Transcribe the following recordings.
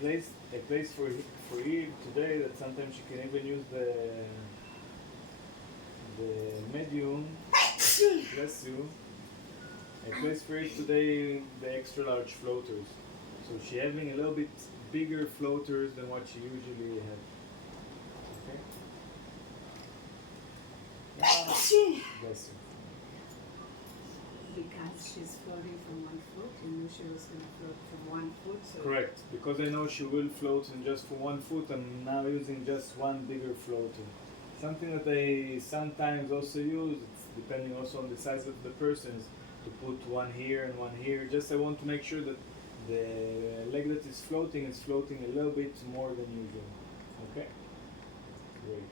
place for Eve today that sometimes she can even use the medium. Bless you. I placed for it today the extra large floaters. So she having a little bit bigger floaters than what she usually has. Okay. Bless you. Because she's floating from 1 foot, you knew she was going to float from 1 foot. So Correct. Because I know she will float in just for 1 foot, I'm now using just one bigger floater. Something that I sometimes also use, it's depending also on the size of the person, to put one here and one here. Just I want to make sure that the leg that is floating a little bit more than usual. Okay? Great.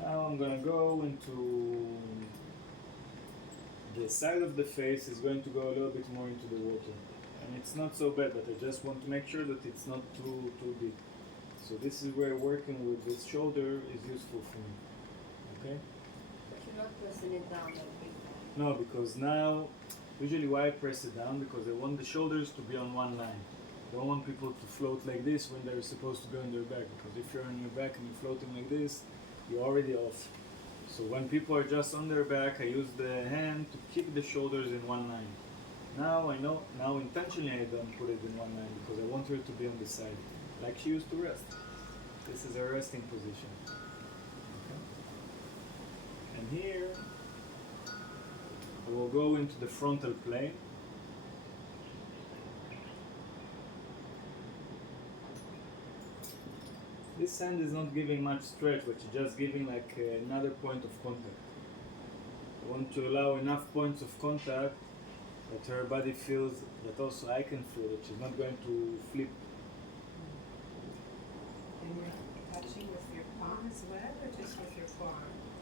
Now I'm going to go into the side of the face is going to go a little bit more into the water. And it's not so bad, but I just want to make sure that it's not too deep. So this is where working with this shoulder is useful for me. Okay? But you're not pressing it down like big. No, because now, usually why I press it down, because I want the shoulders to be on one line. I don't want people to float like this when they're supposed to be on their back, because if you're on your back and you're floating like this, you're already off. So when people are just on their back, I use the hand to keep the shoulders in one line. Now I know, now intentionally I don't put it in one line, because I want her to be on the side, like she used to rest. This is her resting position. Okay. And here, we'll go into the frontal plane. This hand is not giving much stretch, but it's just giving like another point of contact. I want to allow enough points of contact that her body feels, that also I can feel, that she's not going to flip. and you're touching with your palm as well, or just with your forearm?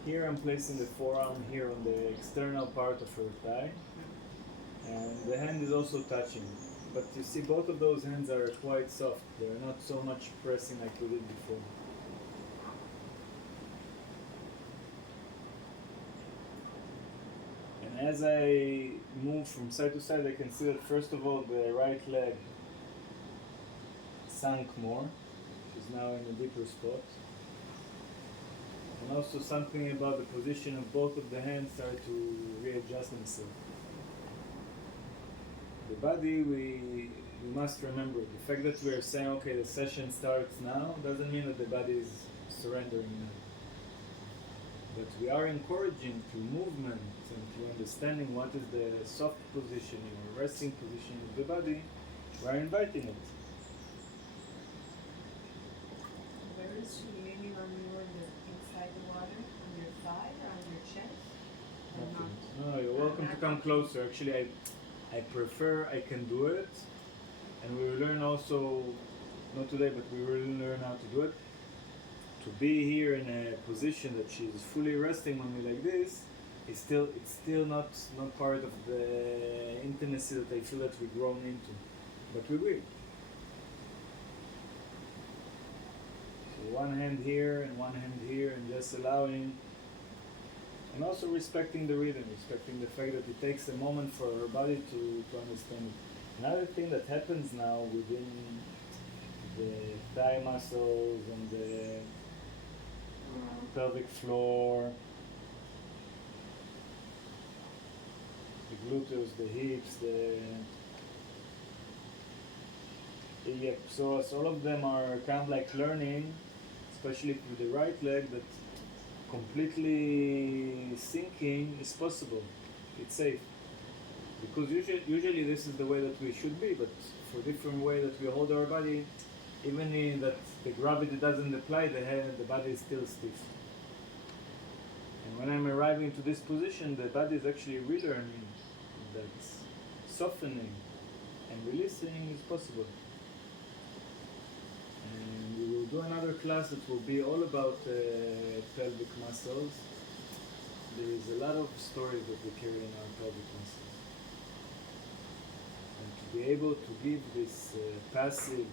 Here I'm placing the forearm here on the external part of her thigh, and the hand is also touching. But you see, both of those hands are quite soft. They're not so much pressing like we did before. And as I move from side to side, I can see that first of all the right leg sunk more. She's now in a deeper spot. And also something about the position of both of the hands start to readjust themselves. The body, we must remember, the fact that we are saying, okay, the session starts now, doesn't mean that the body is surrendering now. But we are encouraging through movement and through understanding what is the soft positioning or resting position of the body, we are inviting it. Where is she leaning on you inside the water? On your thigh or on your chest? Or not? No, you're welcome to come closer. Actually, I prefer, I can do it, and we will learn also, not today, but we will learn how to do it. To be here in a position that she's fully resting on me like this, it's still not part of the intimacy that I feel that we've grown into, but we will. So one hand here and one hand here, and just allowing. And also respecting the rhythm, respecting the fact that it takes a moment for her body to understand it. Another thing that happens now within the thigh muscles and the pelvic floor, the gluteus, the hips, the iliopsoas, all of them are kind of like learning, especially with the right leg, that completely sinking is possible. It's safe. Because usually this is the way that we should be, but for different way that we hold our body, even in that the gravity doesn't apply, the body is still stiff. And when I'm arriving to this position, the body is actually relearning that softening and releasing is possible. And we will do another class that will be all about pelvic muscles. There is a lot of stories that we carry in our pelvic muscles. And to be able to give this passive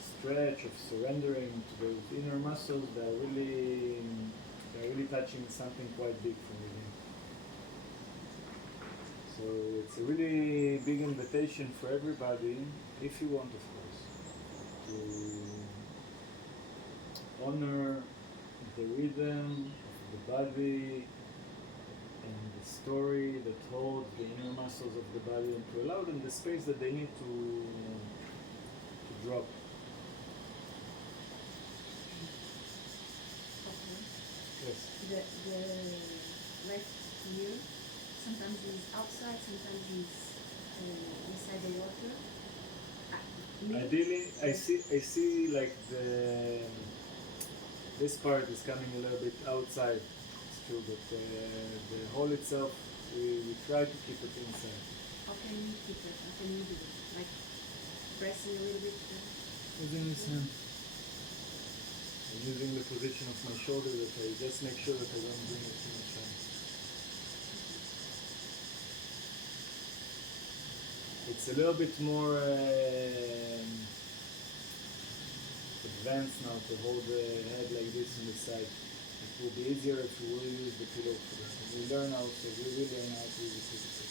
stretch of surrendering to those inner muscles, they're really touching something quite big from within. So it's a really big invitation for everybody, if you want, of course. to honor the rhythm of the body and the story that holds the inner muscles of the body, and to allow them the space that they need to drop. Okay. Yes. The like here, sometimes he's outside, sometimes he's inside the water. Ideally, I see like this part is coming a little bit outside. It's true, but the hole itself, we try to keep it inside. How can you keep it? How can you do it? Like pressing a little bit? Using this hand. I'm using the position of my shoulder that I just make sure that I don't bring it too much down. It's a little bit more advanced now to hold the head like this on the side. It will be easier if you will use the pillow for this. We learn how to, we will learn how to use the pillow.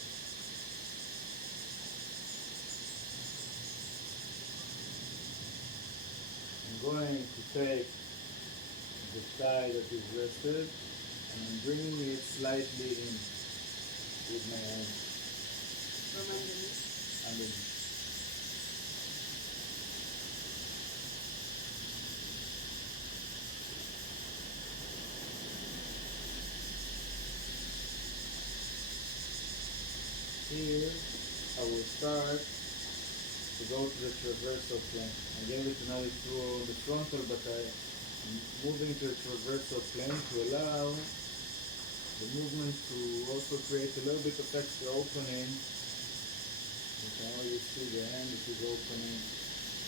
I'm going to take the thigh that is rested and I'm bringing it slightly in with my hand. From underneath? Underneath. Here, I will start to go to the traversal plane. I gave it another two on the frontal, but I'm moving to the traversal plane to allow the movement to also create a little bit of extra opening. You can already see the hand that is opening.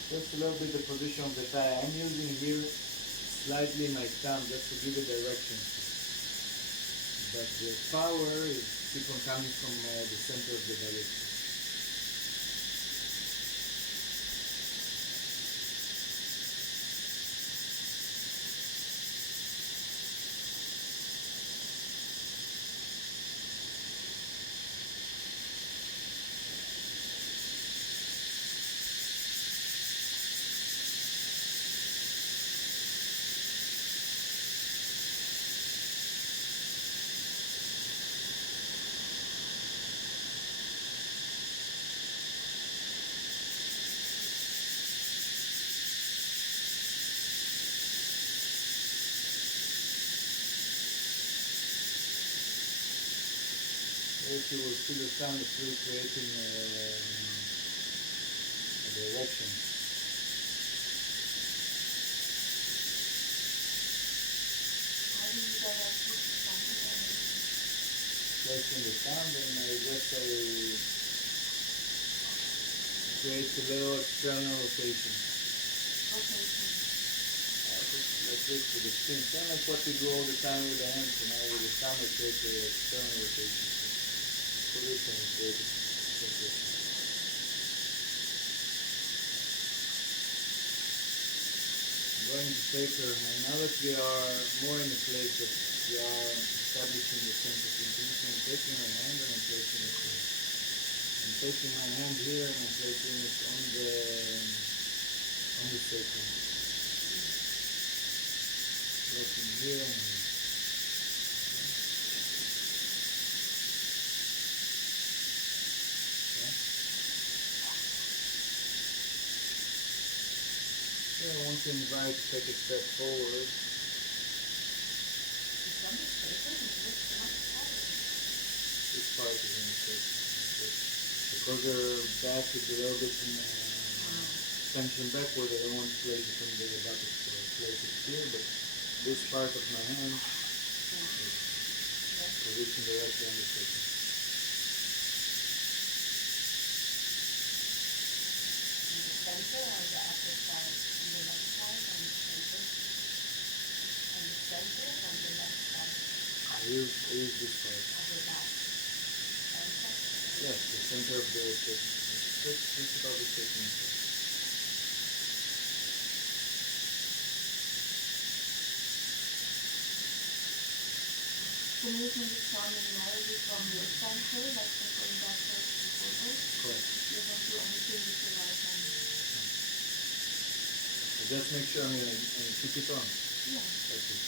Just a little bit the position of the thigh. I'm using here slightly my thumb just to give it direction. But the power is keep on coming from the center of the body. If you will see the sound, it's really creating a direction. How do you direct the sound? Placing the sound, and I just create a little external rotation. Okay. Just like this with the spin. Same like what we do all the time with the hands, and now with the sound I create the external rotation. Put it and create it. I'm going to taper now that we are more in a place that we are establishing the sense of intimacy. I'm taking my hand and I'm placing it here. I'm taking my hand here and I'm placing it on the sacrum. Looking here and here. I want to invite to take a step forward. This part is in the sacrum. Because her back is a little bit in tension backward, I don't want to place it on the buttocks, so I place it here, but this part of my hand is positioned directly on the sacrum. Center or the upper side? On the left side, on the center? On the center, on the left side? I use this part. On the back? Center? Yes, the center of the sacrum. Just about the sacrum. The movement is primarily from your center, like going backwards and forward. Correct. You don't do anything with your right hand. Just make sure and keep it on. Yeah. That's it.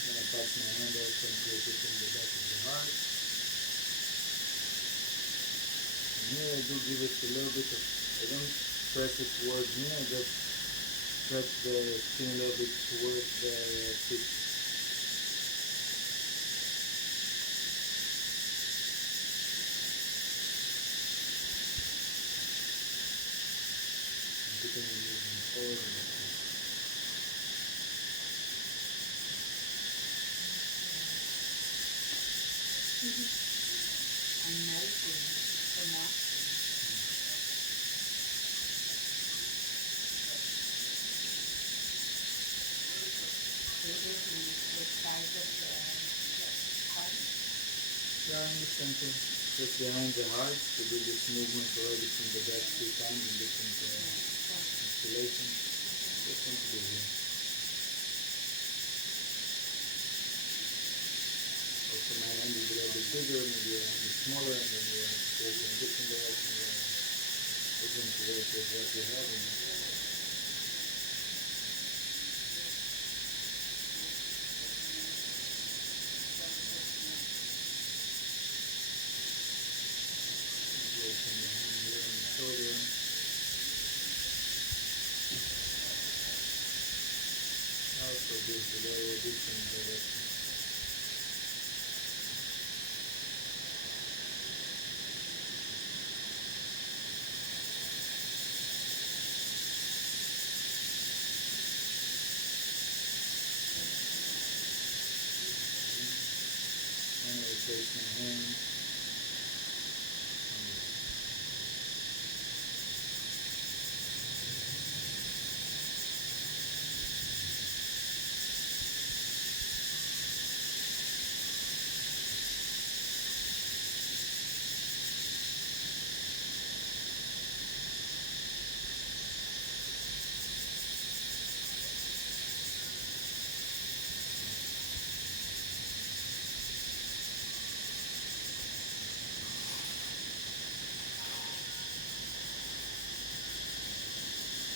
Then I pass my hand also and place it in the back of the heart. And here I do give it a little bit of, I don't press it towards me, I just stretch the skin a little bit towards the tip. Keeping it moving forward and back. I'm melting the mountain. Fingers in the sides of the heart. Yeah, in the center, just behind the heart, to do this movement already from the back 3 times in different installations. Just want to do here. Also my hand is a little bit bigger, maybe your hand is smaller, and then you have to place it in different directions. Different ways with what you have in it. Placing the hand here on the shoulder. Also gives a little different direction. And I place my hand on this.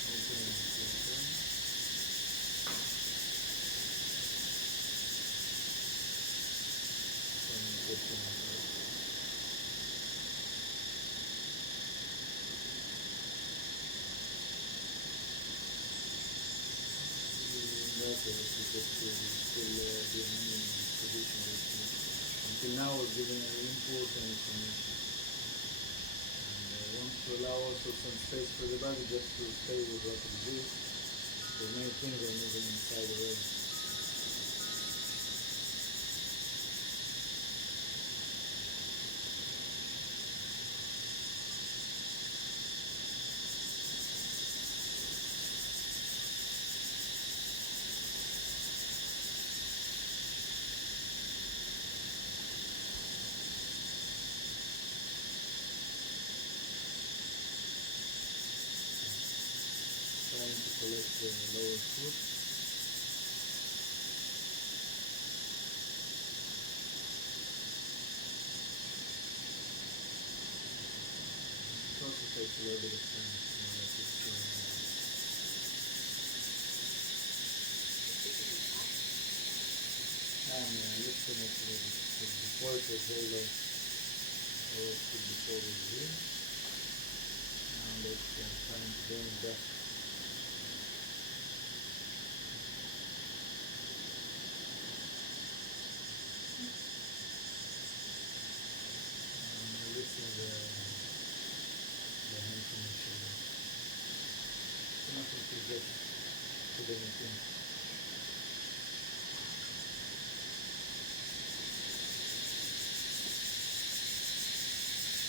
Opening and closing. Turning twisting like that. That's it, it's just to still be a minimum position which until now was giving an important information. And I want to allow also some space for the body just to stay with what exists. Because many things are moving inside already. Trying to collect the lower foot. It also takes a little bit of time to let it and lifting it a little bit. Because before it was very low. Or it could before was here. Now let's trying to bring it back. Releasing the hand from the shoulder. So nothing to just put anything.